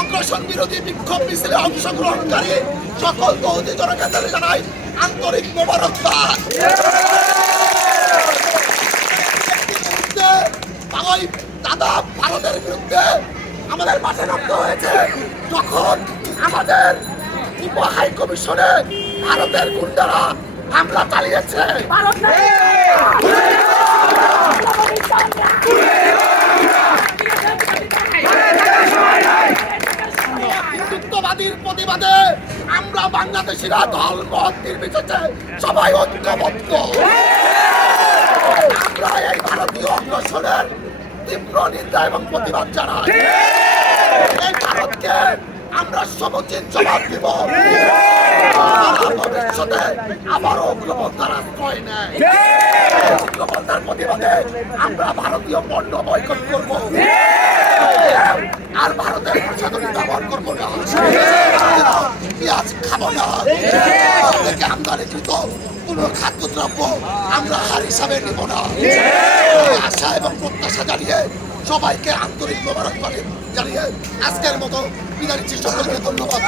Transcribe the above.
আগ্রাসন বিরোধী বিক্ষোভ মিছিলে অংশগ্রহণকারী সকল তৌদি জনকেন্দ্রে জানাই আন্তরিক মোবারকবাদ। দাদা ভারতের বিরুদ্ধে আমাদের মাঠে নামতে হয়েছে। যখন আমাদের উপ হাই কমিশনে ভারতের গুন্ডারা হামলা চালিয়েছে। হিন্দুত্ববাদীর আমরা বাংলাদেশিরা দল, মত নির্বিশেষে সবাই ঐক্যবদ্ধ। আমরা এই ভারতীয় অগ্রসরের তীব্র নিন্দা এবং প্রতিবাদ জানাই। এই ভারতকে আমরা সমুচিত জবাব দিব। ভবিষ্যতে আবারও উগ্রপন্থার আশ্রয় নেয় উগ্রপন্থার প্রতিবাদে আমরা ভারতীয় পণ্য বয়কট করব। আর ভারতের প্রসাধনী ব্যবহার করব না। পেঁয়াজ খাব না। আমাদেরকে আমদানিকৃত কোনো খাদ্যদ্রব্য আমরা হার হিসাবে নেব না। আশা এবং প্রত্যাশা জানিয়ে সবাইকে আন্তরিক মোবারকবাদ জানিয়ে আজকের মতো বিদায় সকলকে ধন্যবাদ।